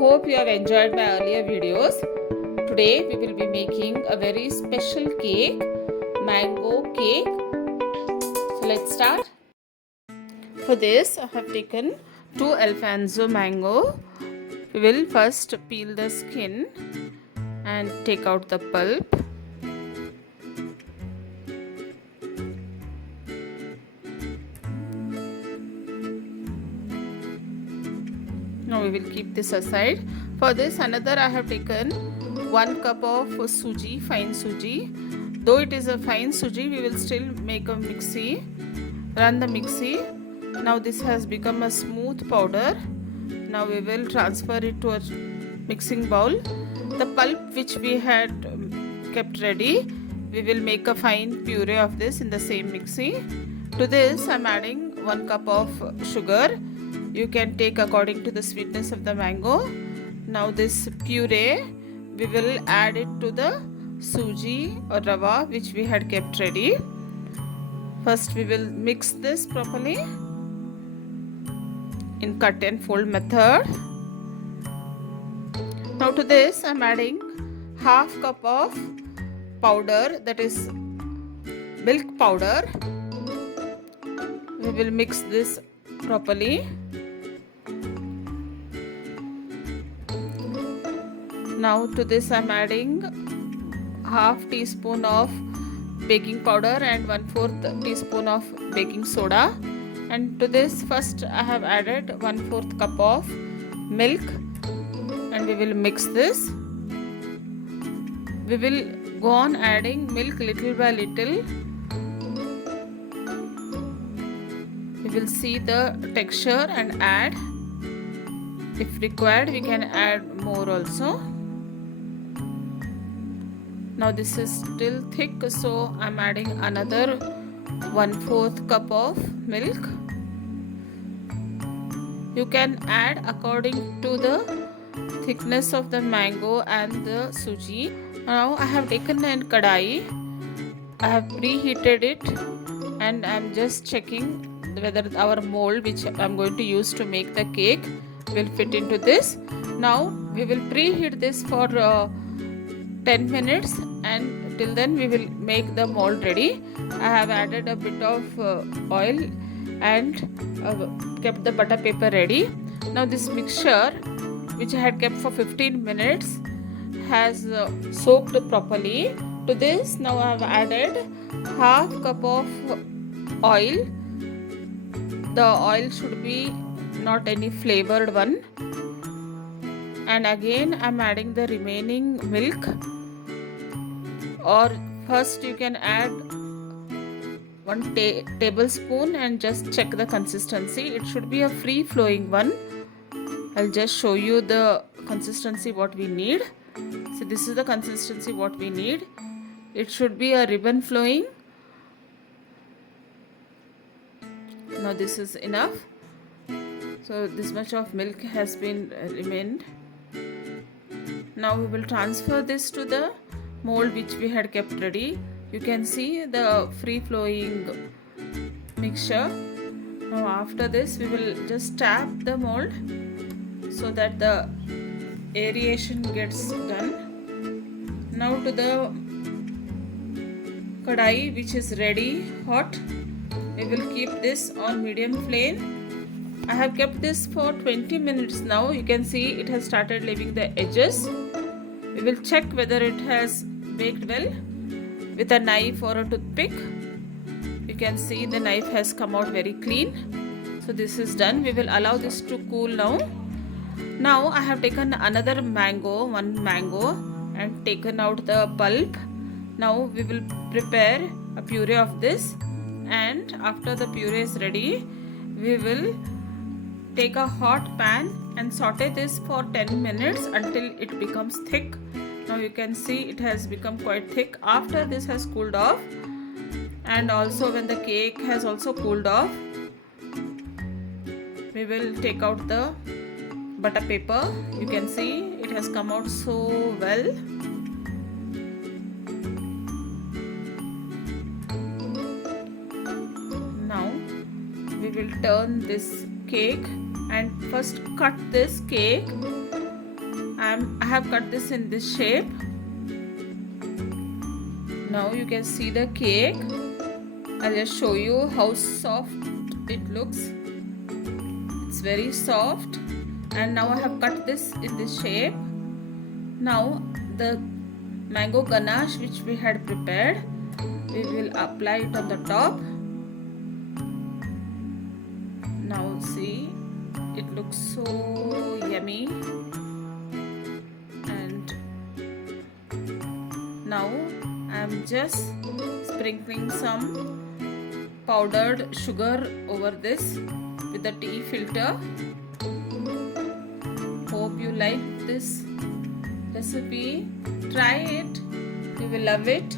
Hope you have enjoyed my earlier videos. Today we will be making a very special cake, mango cake. So let's start. For this I have taken 2 Alfonso mango. We will first peel the skin and take out the pulp. Now we will keep this aside. For this another I have taken 1 cup of suji, fine suji. Though it is a fine suji, we will still make a mixie, run the mixie. Now this has become a smooth powder. Now we will transfer it to a mixing bowl. The pulp which we had kept ready, we will make a fine puree of this in the same mixie. To this I am adding 1 cup of sugar. You can take according to the sweetness of the mango. Now this puree, we will add it to the suji or rava which we had kept ready. First we will mix this properly in cut and fold method. Now to this I am adding half cup of powder, that is milk powder. We will mix this properly. Now to this I am adding half teaspoon of baking powder and 1/4 teaspoon of baking soda. And to this first I have added 1/4 cup of milk and we will mix this. We will go on adding milk little by little. We will see the texture and add. If required we can add more also. Now this is still thick, so I am adding another 1/4 cup of milk. You can add according to the thickness of the mango and the suji. Now I have taken a kadai. I have preheated it and I am just checking whether our mold which I am going to use to make the cake will fit into this. Now we will preheat this for 10 minutes and till then we will make the mold ready. I have added a bit of oil and kept the butter paper ready. Now this mixture which I had kept for 15 minutes has soaked properly. To this now I have added half cup of oil. The oil should be not any flavored one. And again I am adding the remaining milk, or first you can add 1 tablespoon and just check the consistency. It should be a free flowing one. I'll just show you the consistency what we need. So this is the consistency what we need. It should be a ribbon flowing. Now this is enough. So this much of milk has been remained. Now we will transfer this to the mold which we had kept ready. You can see the free flowing mixture. Now after this we will just tap the mold so that the aeration gets done. Now to the kadai which is ready hot, we will keep this on medium flame. I have kept this for 20 minutes now. You can see it has started leaving the edges. We will check whether it has baked well with a knife or a toothpick. You can see the knife has come out very clean. So this is done. We will allow this to cool now. Now I have taken another mango, 1 mango, and taken out the pulp. Now we will prepare a puree of this, and after the puree is ready, we will take a hot pan and saute this for 10 minutes until it becomes thick. Now you can see it has become quite thick after this has cooled off, and also when the cake has also cooled off, we will take out the butter paper. You can see it has come out so well. Now we will turn this cake and first cut this cake I have cut this in this shape. Now you can see the cake. I'll just show you how soft it looks. It's very soft. And now I have cut this in this shape. Now the mango ganache which we had prepared, we will apply it on the top. Now see, it looks so yummy. And now I am just sprinkling some powdered sugar over this with the tea filter. Hope you like this recipe. Try it, you will love it.